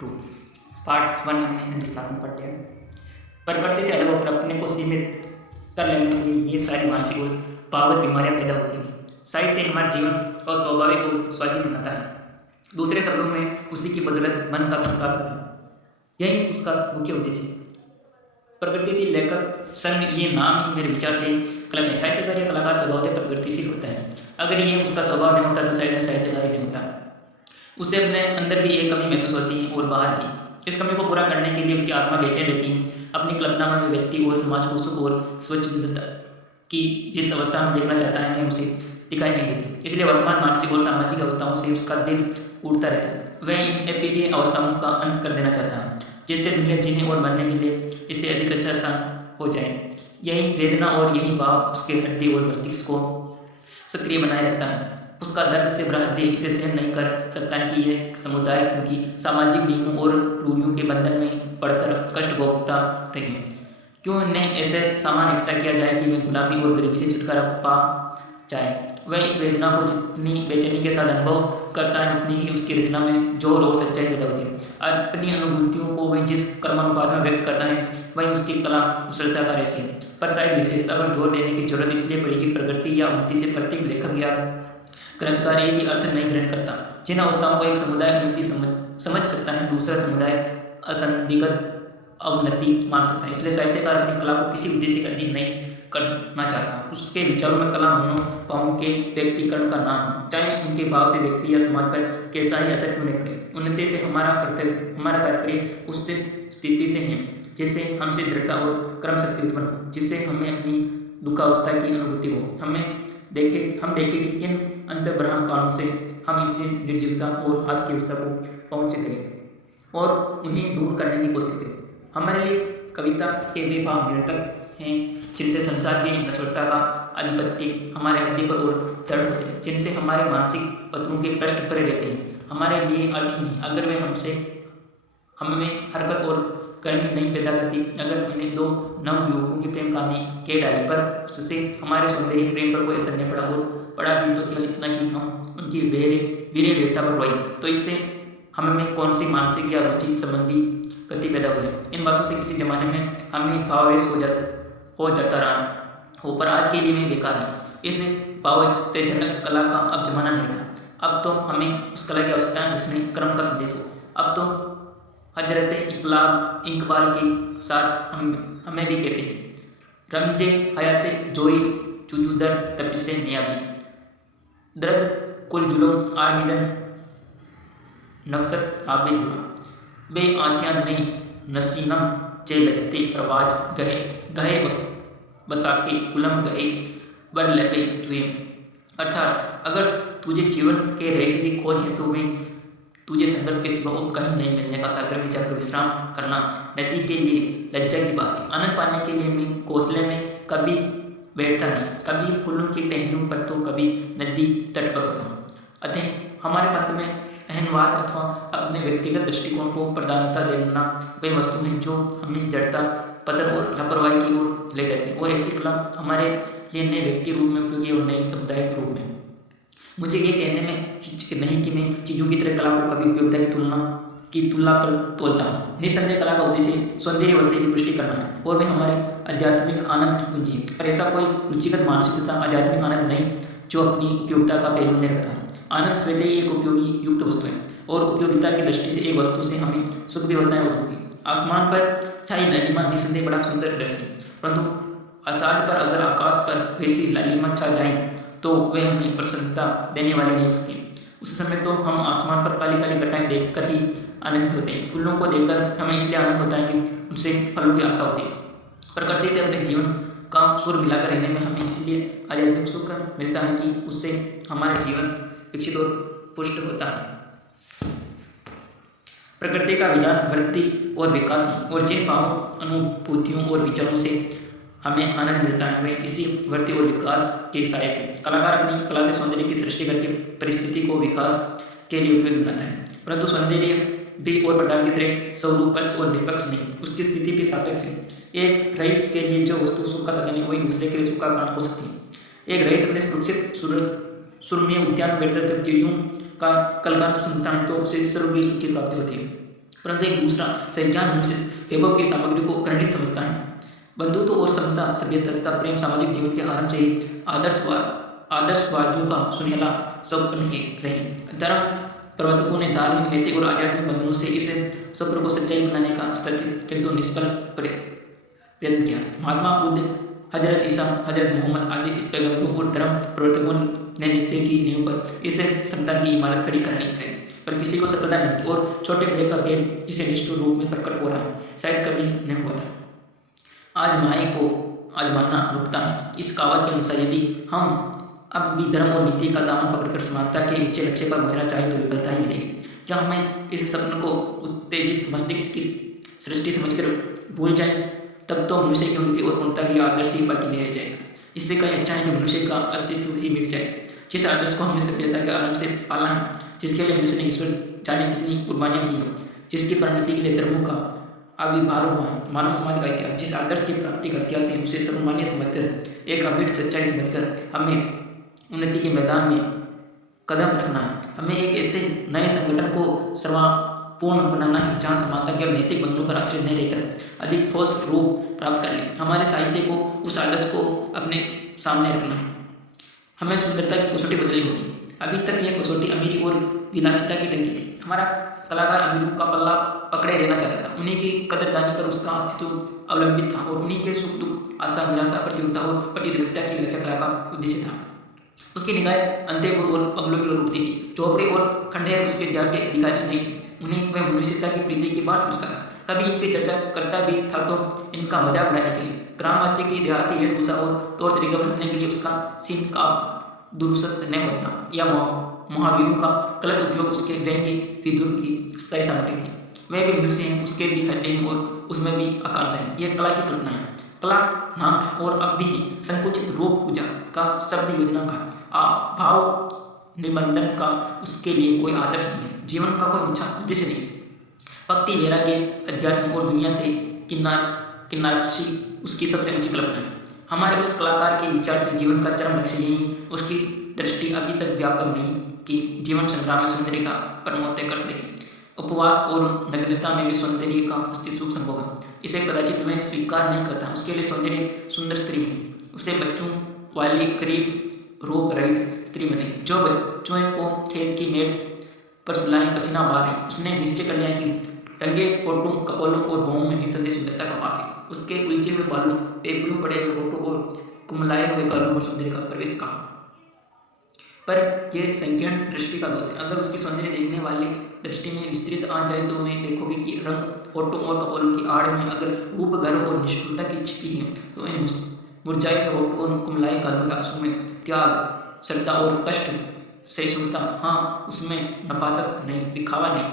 2 part 1 हमने Hindi class में पढ़ लिया। प्रकृति से अलग होकर अपने को सीमित कर लेने से ये सारी मानसिक और भावगत बीमारियां पैदा होती हैं। साहित्य हमारे जीवन और स्वाभाविक और स्वाधीन बनाता है। दूसरे शब्दों में उसी की बदौलत मन का संस्कार होता है। यही उसका मुख्य उद्देश्य है। प्रगतिशील लेखक संग ये नाम ही मेरे विचार से गलत है। साहित्यकार या कलाकार स्वभाव प्रगतिशील होता है। अगर ये उसका स्वभाव नहीं होता तो शायद साहित्यकार ही नहीं होता। उसे अपने अंदर भी एक कमी महसूस होती है और बाहर भी। इस कमी को पूरा करने के लिए उसकी आत्मा बेचैन रहती है। अपनी कल्पना में व्यक्ति और समाज को सुख और स्वच्छंदता की जिस अवस्था में देखना चाहता है वह उसे दिखाई नहीं देती। इसलिए वर्तमान मानसिक और सामाजिक अवस्थाओं से उसका दिल उड़ता रहता है। वह इन अप्रिय अवस्थाओं का अंत कर देना चाहता है, जिससे दुनिया जीने और मरने के लिए इससे अधिक अच्छा स्थान हो जाए। यही वेदना और यही भाव उसके हड्डी और मस्तिष्क को सक्रिय बनाए रखता है। उसका दर्द से भरा हृदय इसे सहन नहीं कर सकता है कि यह समुदाय क्योंकि सामाजिक नियमों और रूढ़ियों के बंधन में पड़कर कष्ट भोगता रहे। क्यों उन्हें ऐसे सामान इकट्ठा किया जाए कि वह गुलामी और गरीबी से छुटकारा पा जाए। वह इस वेदना को जितनी बेचैनी के साथ अनुभव करता है उतनी ही उसकी रचना में जोर और सच्चाई पैदा होती है। अपनी अनुभूतियों को वह जिस कर्मानुपात में व्यक्त करता है वही उसकी कला कुशलता का रहस्य है। पर शायद विशेषता पर जोर देने की जरूरत इसलिए पड़ी कि प्रगति या उन्नति से प्रत्येक लेखक या ग्रंथकार एक ही अर्थ नहीं ग्रहण करता। जिन अवस्थाओं को एक समुदाय उन्नति समझ सकता है दूसरा समुदाय असंदिग्ध अवनति मान सकता है। इसलिए साहित्यकार अपनी कला को किसी उद्देश्य का अधीन नहीं करना चाहता। उसके विचारों में कला मनोभावों के व्यक्तिकरण का नाम है, चाहे उनके भाव से व्यक्ति या समाज पर कैसा ही असर क्यों नहीं पड़े। उन्नति से हमारा तात्पर्य उस स्थिति से है जिससे हमसे दृढ़ता और क्रम शक्ति उत्पन्न हो, जिससे हमें अपनी दुखावस्था की अनुभूति हो। हम देखें कि किन अंतर्ब्रह्म कारणों से हम इससे निर्जीवता और हास की अवस्था को पहुँच गए और उन्हें दूर करने की कोशिश करें। हमारे लिए कविता के वे भाव निरर्थक हैं जिनसे संसार की नश्वरता का आधिपत्य हमारे हृदय पर और दृढ़ होते हैं, जिनसे हमारे मानसिक पत्रों के पृष्ठ परे रहते हैं। हमारे लिए अर्थहीन अगर वे हमें हरकत और गर्मी नहीं पैदा करती। अगर हमने दो नव युवकों की प्रेम कहानी कह डाली पर उससे हमारे सौंदर्य प्रेम पर कोई असर नहीं पड़ा और पड़ा भी तो केवल इतना कि हम उनकी वीर वीरता पर रोए, तो इससे हमें कौन सी मानसिक या रुचि संबंधी गति पैदा हुई है। इन बातों से किसी जमाने में हमें भावावेश हो जाता रहा हो, पर आज के लिए वे बेकार है। इस भावोत्तेजनक कला का अब जमाना नहीं रहा। अब तो हमें उस कला की आवश्यकता है जिसमें क्रम का संदेश हो। अब तो हजरत इकबाल के साथ हमें भी कहते हैं, रमजे हयात जोई चुजुदर तपिसे नियाबी दर्द कुल जुलूम आर्मिदन नक्सत आबे जुड़ा बे आसियान नहीं नसीनम चे लचते प्रवाज गहे बसाके कुलम गहे बर लबे जुए। अर्थात अगर तुझे जीवन के रहस्य की खोज है तो वे तुझे संघर्ष के सिवा और कहीं नहीं मिलने का सागर में जाकर विश्राम करना नदी के लिए लज्जा की बात है। आनंद पाने के लिए मैं घोंसले में कभी बैठता नहीं, कभी फूलों की टहनियों पर तो कभी नदी तट पर होता हूँ। अतः हमारे पंथ में अहंवाद अथवा अपने व्यक्तिगत दृष्टिकोण को प्रधानता देना वह वस्तु है जो हमें जड़ता पतन और लापरवाही की ओर ले जाती है। और ऐसी कला हमारे लिए नए व्यक्ति रूप में उपयोगी और नए समुदाय रूप में। मुझे ये कहने में हिचक नहीं कि मैं चीज़ों की तरह कला को कभी उपयोगिता की तुलना पर तोलता हूँ। निसंदेह कला का उद्देश्य सौंदर्यवर्ती की पुष्टि करना है और वह हमारे आध्यात्मिक आनंद की कुंजी है। पर ऐसा कोई रुचिगत मानसिक तथा आध्यात्मिक आनंद नहीं जो अपनी उपयोगिता का पहलू नहीं रखता। आनंद स्वतः ही एक उपयोगी युक्त वस्तु है और उपयोगिता की दृष्टि से एक वस्तु से हमें सुख भी होता है और दुख भी। आसमान पर छाई लालिमा निसंदेह बड़ा सुंदर दृश्य है, परंतु आषाढ़ पर अगर आकाश पर वैसी लालिमा छा जाए तो वह हमें प्रसन्नता देने वाली नहीं हो सकती। उस समय तो हम आसमान पर काली काली घटाएं देखकर ही आनंदित होते हैं। फूलों को देखकर हमें इसलिए आनंद होता है कि उनसे फलों की आशा होती है। प्रकृति से अपने जीवन का सुर मिलाकर रहने में हमें इसलिए आध्यात्मिक सुख मिलता है कि उससे हमारा जीवन विकसित और पुष्ट होता है। प्रकृति का विधान वृद्धि और विकास है और जिन भावों अनुभूतियों और विचारों से हमें आनंद मिलता है वे इसी वृद्धि और विकास के सहायक है। कलाकार अपनी कला से सौंदर्य की सृष्टि करके परिस्थिति को विकास के लिए उपयोगी बनाता है, परंतु सौंदर्य भी और प्रदान की तरह स्वरूपस्थ और निष्पक्ष नहीं, उसकी स्थिति भी सापेक्ष है। एक रईस के लिए जो वस्तु सुख का साधन है वही दूसरे के लिए सुख का कारण हो सकती है। एक रईस अपने सुरक्षित सुरम्य उद्यान में बैठकर जब चिड़ियों का कलगान सुनता है तो उसे सर्व की सुखी प्राप्ति होती है। परंतु एक दूसरा संज्ञान मनुष्य वैभव की सामग्री को खंडित समझता है। बंधुत्व और समता, सभ्यता तथा प्रेम सामाजिक जीवन के आरंभ से ही आदर्शवादियों का सुनहला स्वप्न ही रहे। धर्म प्रवर्तकों ने धार्मिक, नैतिक और आध्यात्मिक बंधनों से इस स्वप्न को सच्चाई बनाने का सत्य किंतु निष्फल प्रयत्न किया। महात्मा बुद्ध, हजरत ईसा, हजरत मोहम्मद आदि इस पैगंबरों और धर्म प्रवर्तकों ने नित्य की नींव पर इस समता की इमारत खड़ी करनी चाहिए, पर किसी को सफलता नहीं मिली और छोटे बड़े का भेद किसी निष्ठुर रूप में प्रकट हो रहा है, शायद कभी नहीं हुआ था। आज माए को आजमाना नुकता है। इस कहावत के अनुसार यदि हम अब भी धर्म और नीति का दामन पकड़कर समानता के ऊंचे लक्ष्य पर पहुंचना चाहे तो विफलता ही मिलेगी। क्या हमें इस सपने को उत्तेजित मस्तिष्क की सृष्टि समझकर भूल जाए, तब तो मनुष्य की उन्नति और पूर्णता के लिए आदर्श ही बाकी नहीं रह जाएगा। इससे कहीं अच्छा है कि मनुष्य का अस्तित्व ही मिट जाए। जिस आदर्श को हमने सभ्यता के आरंभ से पाला है, जिसके लिए मनुष्य ने ईश्वर जाने कितनी कुर्बानियाँ की हैं, जिसकी परिणति के लिए धर्मों का आविर्भाव हुआ है, मानव समाज का इतिहास, जिस आदर्श की प्राप्ति का इतिहास है, उसे सर्वमान्य समझकर, एक अमिट सच्चाई समझकर हमें उन्नति के मैदान में कदम रखना है। हमें एक ऐसे नए संगठन को सर्वपूर्ण बनाना है जहाँ समानता केवल नैतिक बंधनों पर आश्रित नहीं रहकर अधिक ठोस रूप प्राप्त कर ले। हमारे साहित्य को, उस आदर्श को अपने सामने रखना है। हमें सुंदरता की कसौटी बदलनी होगी। अभी तक यह कसौटी अमीरी और विलासिता की टंकी थी। हमारा कलाकार अमीरों का पल्ला पकड़े रहना चाहता था। उन्हीं की कदरदानी पर उसका अस्तित्व अवलंबित था और उन्हीं के सुख दुख, आशा निराशा, प्रतियोगिता और प्रतिद्वंदिता की व्याख्या कला का उद्देश्य था। उसकी निगाहें अंधेपुर और बंगलों की ओर उठती थी। चौपड़े और खंडेर उसके ध्यान के अधिकारी नहीं थी। उन्हें वह मनुष्यता की प्रीति की बात समझता था। कभी इनकी चर्चा करता भी था तो इनका मजाक उड़ाने के लिए, ग्रामवासी की देहाती वेशभूषा और तौर तरीके पर हंसने के लिए उसका सीन काफ दुरुस्त न होना या महावीरों का गलत उपयोग उसके व्यंग्य विदुर की स्थायी सामग्री थी। वह भी मनुष्य हैं, उसके भी हड्डे हैं और उसमें भी आकांक्षा है। यह कला की कल्पना है। कला नाम था और अब भी संकुचित रूप पूजा का, शब्द योजना का, भाव निबंधन का उसके लिए कोई आदर्श नहीं है। जीवन का कोई ऊंचा उद्देश्य नहीं। भक्ति, वैराग्य, अध्यात्म और दुनिया से किन्नाक्षी उसकी सबसे ऊंची कल्पना है। हमारे उस कलाकार के विचार से जीवन का चरम लक्ष्य यही, उसकी दृष्टि अभी तक व्यापक नहीं कि जीवन संग्राम में सौंदर्य का परमोत्य कर सके। उपवास और नग्नता में भी सौंदर्य का अस्तित्व संभव है। इसे कदाचित वह स्वीकार नहीं करता। उसके लिए सौंदर्य सुंदर स्त्री में, उसे बच्चों वाली करीब रूप रहित स्त्री में नहीं, जो बच्चों को खेत की मेड़ पर सुलाए पसीना बहा रही। उसने निश्चय कर लिया कि रंगे फोटो, कपोलों और भौं में निसंदेह सुंदरता का वास है। उसके उलझे हुए बालों, पेपड़ों पड़े हुए होठों और कुमलाए हुए गालों पर सौंदर्य का प्रवेश कहा। पर यह संकीर्ण दृष्टि का दोष है। अगर उसकी सौंदर्य देखने वाले दृष्टि में विस्तृत आ जाए तो मैं देखोगे कि रंग, फोटो और कपोलों की आड़ में अगर रूप, गर्व और निष्ठुरता की छिपी है तो इन मुरझाए हुए होठों और कुमलाए गालों के आंसू में त्याग, श्रद्धा और कष्ट, सहिष्णुता, हाँ, उसमें नफासत नहीं, दिखावा नहीं,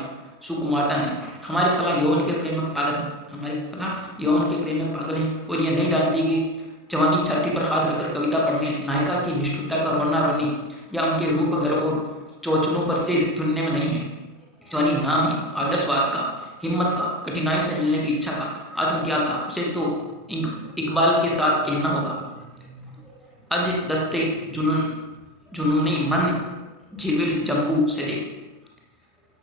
सुकुमारता नहीं। हमारी कला यौवन के प्रेम में पागल है। हमारी कला यौवन के प्रेम में पागल है और यह नहीं जानती कि जवानी छाती पर हाथ रखकर कविता पढ़ने, नायिका की निष्ठुरता का रोना रोनी या उनके रूप, गर्व और चौचलों पर सिर धुनने में नहीं है। जवानी नाम है आदर्शवाद का, हिम्मत का, कठिनाई से मिलने की इच्छा का, आत्मत्याग का। उसे तो इकबाल के साथ कहना होगा, अज दस्ते जुनूनी मन जीविल जम्बू से दे,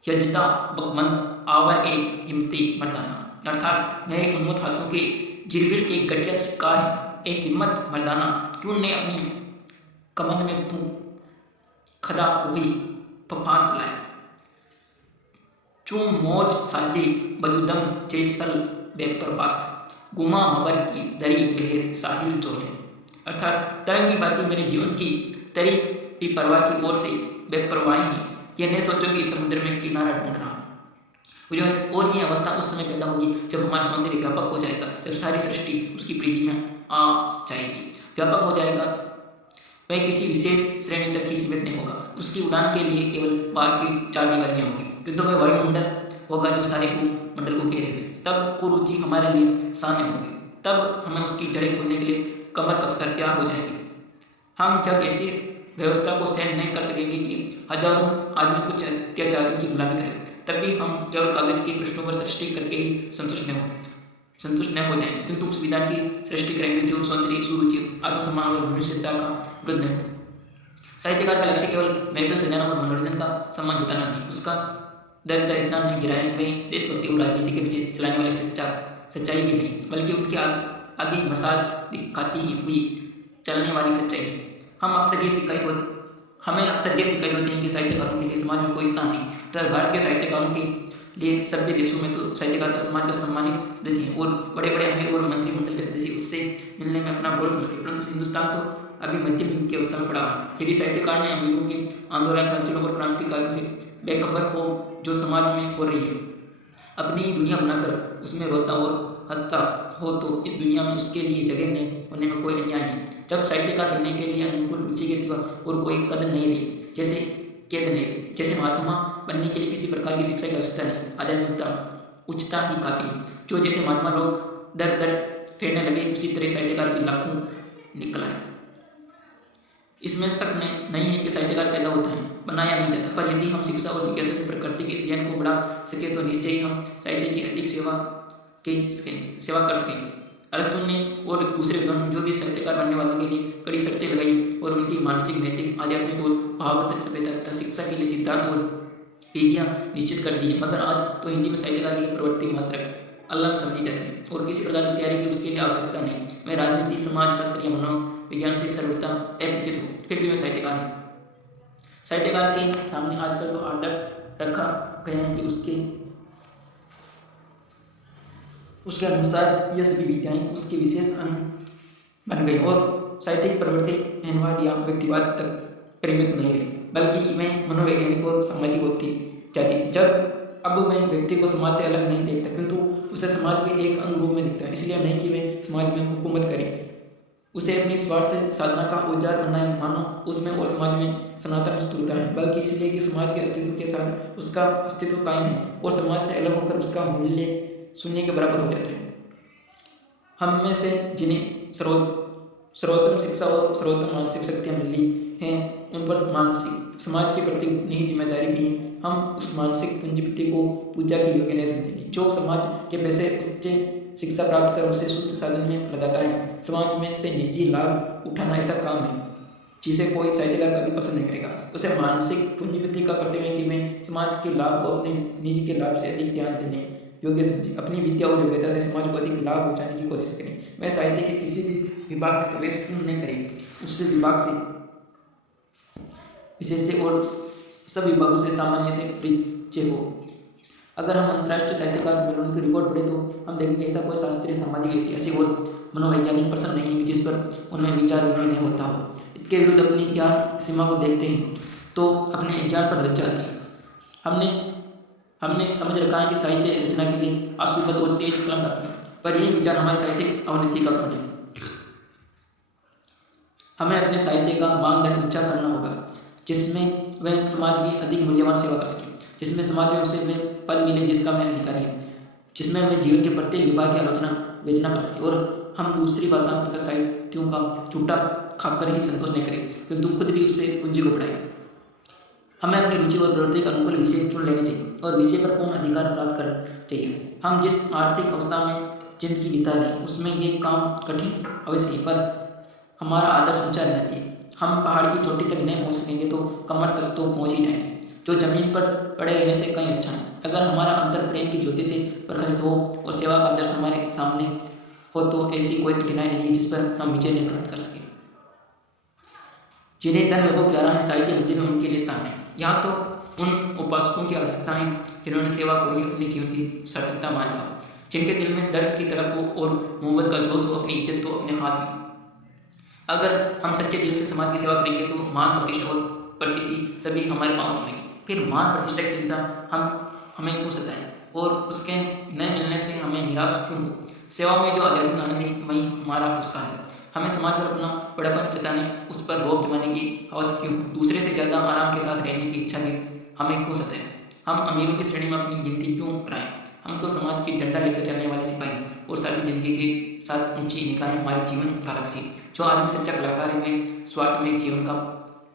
यजता बकमंद आवर एक हिम्मती मर्दाना। अर्थात मेरे उन्मत्त हाथों के जिरविल एक घटिया शिकार है, एक हिम्मत मर्दाना। क्यों ने अपनी कमंद में तू खदा कोई फफांस लाए, चूम मौज साजे बजुदम जैसल बेपरवास्त, गुमा मबर की दरी बहर साहिल जो है। अर्थात तरंगी बाती मेरे जीवन की तरी भी परवाह की ओर से बेपरवाही है। यह नहीं सोचो कि समुद्र में किनारा ढूंढ रहा हूँ। और ये अवस्था उस समय पैदा होगी जब हमारा सौंदर्य व्यापक हो जाएगा, जब सारी सृष्टि उसकी प्रीति में आ जाएगी। व्यापक हो जाएगा, वह किसी विशेष श्रेणी तक ही सीमित नहीं होगा। उसकी उड़ान के लिए केवल बाहर की चार दीवारियाँ होगी, किंतु वह वायुमंडल होगा जो सारे भूमंडल को घेरे हुए। तब कुरुचि हमारे लिए सामने होगी। तब हमें उसकी जड़ें खोलने के लिए कमर कसकर तैयार हो जाएंगे। हम जब ऐसी व्यवस्था को सहन नहीं कर सकेंगे कि हजारों आदमी कुछ अत्याचारियों की गुलामी करें, तभी हम केवल कागज के पृष्ठों पर सृष्टि करके ही संतुष्ट न हो जाएंगे, किंतु उस विधान की सृष्टि करेंगे जो सौंदर्य, सुरुचि, आत्मसम्मान और मनुष्यता का विरुद्ध है। साहित्यकार का लक्ष्य केवल महफिल सजाना और मनोरंजन का सम्मान जुटाना नहीं, उसका दर्जा इतना नहीं गिराए, वे देशभक्ति और राजनीति के पीछे चलाने वाले सच्चाई भी नहीं, बल्कि उनकी आदि मसाल दिखाती हुई चलने वाली सच्चाई है। हमें अक्सर ये शिकायत होती है कि साहित्यकारों के लिए समाज में कोई स्थान नहीं। तो भारत के साहित्यकारों के लिए सभ्य देशों में तो साहित्यकार का समाज का सम्मानित सदस्य है और बड़े बड़े अमीर और मंत्रिमंडल के सदस्य उससे मिलने में अपना गौरव समझते हैं, परंतु हिंदुस्तान तो अभी मध्यम युग की अवस्था में पड़ा है। यदि साहित्यकार ने अमीरों के आंदोलन कांचलों और क्रांतिकारियों से बेखबर हो जो समाज में हो रही है, अपनी ही दुनिया बनाकर उसमें रोता और हंसता हो, तो इस दुनिया में उसके लिए जगह नहीं होने में कोई अन्याय नहीं। जब साहित्यकार बनने के लिए अनुकूल रुचि के सिवा और कोई कदर नहीं रही, जैसे महात्मा बनने के लिए किसी प्रकार की शिक्षा की आवश्यकता नहीं, आध्यात्मिकता उच्चता ही काफी है। जो जैसे महात्मा लोग दर दर फेरने लगे, उसी तरह साहित्यकार भी लाखों निकला है। इसमें शक नहीं है कि साहित्यकार पैदा होता है, बनाया नहीं जाता। पर यदि हम शिक्षा और जिज्ञासा से प्रकृति के इस ज्ञान को बढ़ा सके तो निश्चय ही हम साहित्य की अधिक सेवा कर सकेंगे। अरस्तु ने और दूसरे विद्वान जो भी साहित्यकार बनने वालों के लिए कड़ी शर्तें लगाई और उनकी मानसिक, नैतिक, आध्यात्मिक और भावगत सभ्यता तथा शिक्षा के लिए सिद्धांत और विधियाँ निश्चित कर दी है। मगर आज तो हिंदी में साहित्यकार के लिए प्रवृत्ति मात्र अल्लाह समझी जाती है और किसी प्रकार की तैयारी की उसके लिए आवश्यकता नहीं। मैं राजनीति, समाज शास्त्र या मनोविज्ञान से सर्वथा अपरिचित हूँ, फिर भी मैं साहित्यकार हूँ। साहित्यकार के सामने आजकल तो आदर्श रखा गया है कि उसके अनुसार यह सभी विद्याएं उसके विशेष अंग बन गई और साहित्य की प्रवृत्ति अहनवाद या व्यक्तिवाद तक परिमित नहीं रही, बल्कि मैं मनोवैज्ञानिक और सामाजिक होती जाती। जब अब वह व्यक्ति को समाज से अलग नहीं देखता, किंतु उसे समाज के एक अंग रूप में दिखता है। इसलिए नहीं कि वह समाज में हुकूमत करे, उसे अपनी स्वार्थ साधना का औजार बनाए मानो उसमें और समाज में सनातन स्थूलता है, बल्कि इसलिए कि समाज के अस्तित्व के साथ उसका अस्तित्व कायम है और समाज से अलग होकर उसका मूल्य शून्य के बराबर हो जाता है। हम में से जिन्हें सर्वोत्तम शिक्षा और सर्वोत्तम मानसिक शक्तियाँ मिली हैं, उन पर मानसिक समाज के प्रति उतनी ही जिम्मेदारी भी है। हम उस मानसिक पूंजीपति को पूजा की योग्य नहीं समझेंगे जो समाज के पैसे उच्च शिक्षा प्राप्त कर उसे शुद्ध साधन में लगाता है। समाज में से निजी लाभ उठाना ऐसा काम है जिसे कोई साहित्यकार कभी पसंद नहीं करेगा। उसे मानसिक पूंजीपति का कर्तव्य है कि मैं समाज के लाभ को अपने निज के लाभ से अधिक ध्यान देने योग्य समझे, अपनी विद्या और योग्यता से समाज को अधिक लाभ पहुँचाने की कोशिश करें। वह साहित्य के किसी भी विभाग में प्रवेश क्यों नहीं करें, उससे विभाग से विशेषते और सब विभागों से सामान्यतः परिचय हो। अगर हम अंतर्राष्ट्रीय साहित्यकार सम्मेलन की रिपोर्ट पढ़े तो हम देखेंगे ऐसा कोई शास्त्रीय, सामाजिक, ऐतिहासिक और मनोवैज्ञानिक प्रश्न नहीं है जिस पर उनमें विचार विनिमय नहीं होता हो। इसके विरुद्ध अपनी ज्ञान सीमा को देखते हैं तो अपने ज्ञान पर लग जाते हैं। हमने समझ रखा है कि साहित्य रचना के लिए आशुबद्ध और तेज कलम काफी, पर यही विचार हमारी साहित्यिक अवनति का कारण है। हमें अपने साहित्य का मानदंड ऊंचा करना होगा जिसमें वह समाज की अधिक मूल्यवान सेवा कर सके, जिसमें समाज में उसे वह पद मिले जिसका वह अधिकारी है, जिसमें वह जीवन के प्रत्येक विभाग की आलोचना विवेचना कर सके और हम दूसरी भाषाओं तथा साहित्यों का झूठा खाकर ही संतोष नहीं करें, किंतु खुद भी उससे पूंजी को बढ़ाए। हमें अपनी रुचि और प्रवृत्ति के अनुकूल विषय चुन लेने चाहिए और विषय पर पूर्ण अधिकार प्राप्त करना चाहिए। हम जिस आर्थिक अवस्था में जिंदगी बिता रहे हैं उसमें ये काम कठिन अवश्य है, पर हमारा आदर्श ऊंचा रहना चाहिए। हम पहाड़ की चोटी तक नहीं पहुंच सकेंगे तो कमर तक तो पहुंच ही जाएंगे, जो जमीन पर पड़े रहने से कहीं अच्छा है। अगर हमारा अंतर प्रेम की ज्योति से प्रकाशित हो और सेवा का आदर्श हमारे सामने हो तो ऐसी कोई कठिनाई नहीं है जिस पर हम विजय नहीं प्राप्त कर सकें। जिन्हें धन वैभव प्यारा है, साहित्य मंदिर में उनके लिए स्थान है। यहाँ तो उन उपासकों की आवश्यकता है जिन्होंने सेवा को ही अपने जीवन की सार्थकता मान लिया, जिनके दिल में दर्द की तड़प हो और मोहब्बत का जोश हो, अपनी इज्जत तो अपने हाथ में। अगर हम सच्चे दिल से समाज की सेवा करेंगे तो मान, प्रतिष्ठा और प्रसिद्धि सभी हमारे पाँव चुमेंगी। फिर मान प्रतिष्ठा की चिंता हमें क्यों सताए और उसके न मिलने से हमें निराश क्यों हो। सेवा में जो आध्यात्मिक आनंद है वही हमारा मुस्कान है। हमें समाज पर अपना बड़ापन जताने, उस पर रोक जमाने की हवस क्यों, दूसरे से ज़्यादा आराम के साथ रहने की इच्छा भी हमें क्यों सताए। हम अमीरों की श्रेणी में अपनी गिनती क्यों कराएं। हम तो समाज की झंडा लेकर चलने वाले सिपाही और सारी जिंदगी के साथ ऊंची निकाय हमारे जीवन का लक्ष्य। जो आदमी सच्चा कलाकार है वह स्वार्थ में जीवन का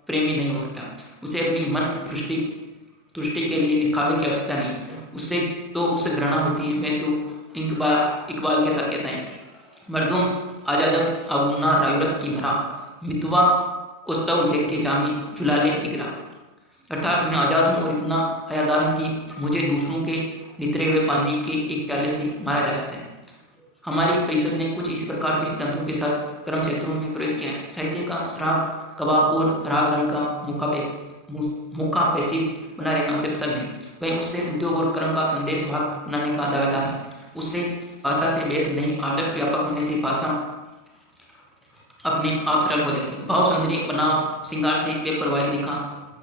प्रेमी नहीं हो सकता। उसे अपनी मन तुष्टि के लिए दिखावे की आवश्यकता नहीं, उससे घृणा होती है। मैं तो इकबाल के साथ कहता है, मर्दुम आजादम अबुना रायुरस की मरा मितवा कुस्तव यज्ञ जामी झुलाले इगरा। अर्थात मैं आज़ाद हूँ और इतना हयादार हूँ कि मुझे दूसरों के नितरे हुए पानी के एक प्याले से मारा जा सकता है। हमारी परिषद ने कुछ इसी प्रकार के सिद्धांतों के साथ कर्म क्षेत्रों में प्रवेश किया है। साहित्य का श्राप, कबाब और राग रंग का मुक्का पैसिव बना रहना उसे पसंद है। वह उससे उद्योग और कर्म का संदेश भाग बनाने का दावेदार है। उससे भाषा से बेस नहीं, आदर्श व्यापक होने से भाषा अपने आप सरल हो जाती है। भाव सौंदर्य बनाव श्रृंगार से बेपरवाही दिखा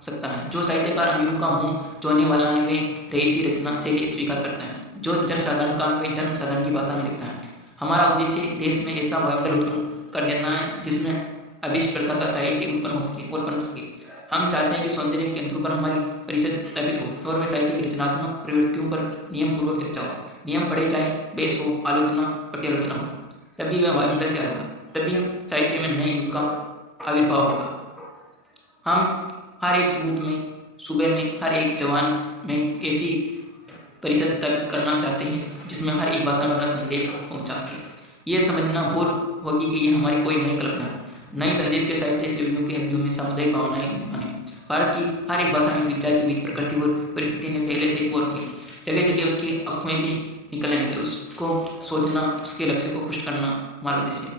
सकता है। जो साहित्यकार अमीरों का मुंह जोड़ने वाला है वे रईसी रचना शैली स्वीकार करता है। जो जनसाधारण का है वे जनसाधारण की भाषा में लिखता है। हमारा उद्देश्य देश में ऐसा वायुमंडल उत्पन्न कर देना है जिसमें अभीष्ट प्रकार का साहित्य उत्पन्न हो सके और बन सके। हम चाहते हैं कि सौंदर्य के केंद्रों पर हमारी परिषद स्थापित हो और वे साहित्य की रचनात्मक प्रवृत्तियों पर नियम पूर्वक चर्चा हो, नियम पढ़े जाए, बेस हो, आलोचना पर्यालोचना हो, तभी वह वायुमंडल तैयार होगा, तभी साहित्य में नए युग का आविर्भाव होगा। हम हर एक सबूत में, सूबे में, हर एक जवान में ऐसी परिषद स्थापित करना चाहते हैं जिसमें हर एक भाषा में अपना संदेश पहुंचा सके। ये समझना भूल होगी कि ये हमारी कोई नई कल्पना है। नई संदेश के साहित्य सेवियों के हृदयों में सामुदायिक भावनाएं विद्यमान है। भारत की हर एक भाषा में इस विचार के बीच प्रकृति और परिस्थिति ने पहले से और की। जगह जगह उसकी अखुएं भी निकलने लगे। उसको सोचना, उसके लक्ष्य को पुष्ट करना हमारा उद्देश्य है।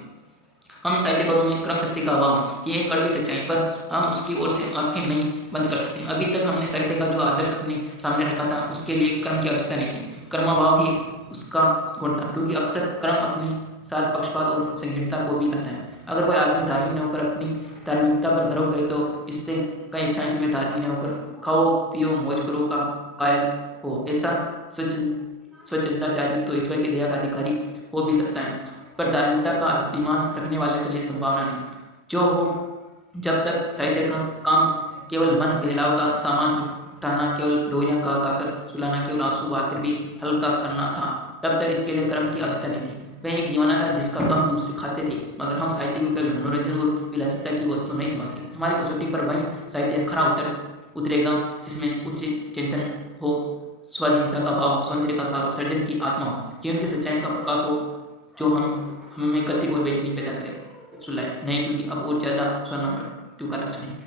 हम साहित्यकारों में क्रम शक्ति का अभाव, ये एक कड़वी सच्चाई, पर हम उसकी ओर से आंखें नहीं बंद कर सकते। अभी तक हमने साहित्य का जो आदर्श अपने सामने रखा था उसके लिए कर्म की आवश्यकता नहीं थी। कर्माभाव ही उसका गुण था, क्योंकि अक्सर कर्म अपने साथ पक्षपात और संकीर्णता को भी लाता है। अगर कोई आदमी धार्मिक न होकर अपनी धार्मिकता पर गर्व करे तो इससे कई इच्छाएं कि मैं धार्मिक न होकर खाओ पियो मौज करो का कायल हो, ऐसा स्वच्छंदाचारी तो ईश्वर की दया का अधिकारी हो भी सकता है, पर धार्मिकता का अभिमान रखने वाले के लिए संभावना नहीं। जो हो, जब तक साहित्य का काम केवल मन बहलाव का सामान उठाना, केवल डोरियां गा कर सुलाना, केवल आंसू बहाकर भी हल्का करना था, तब तक इसके लिए कर्म की आवश्यकता नहीं थी। वह एक दीवाना था जिसका गम दूसरे खाते थे, मगर हम साहित्य को केवल मनोरंजन और विलासिता की वस्तु नहीं समझते। हमारी कसौटी पर वही साहित्य खरा उतरेगा जिसमें उच्च चिंतन हो, स्वाधीनता का भाव, सौंदर्य का सार, सर्जन की आत्मा हो, जीवन की सच्चाई का प्रकाश हो, जो हमें कति और बेचैनी पैदा करे सुलाए नहीं, क्योंकि अब और ज़्यादा सोना मृत्यु का लक्षण है।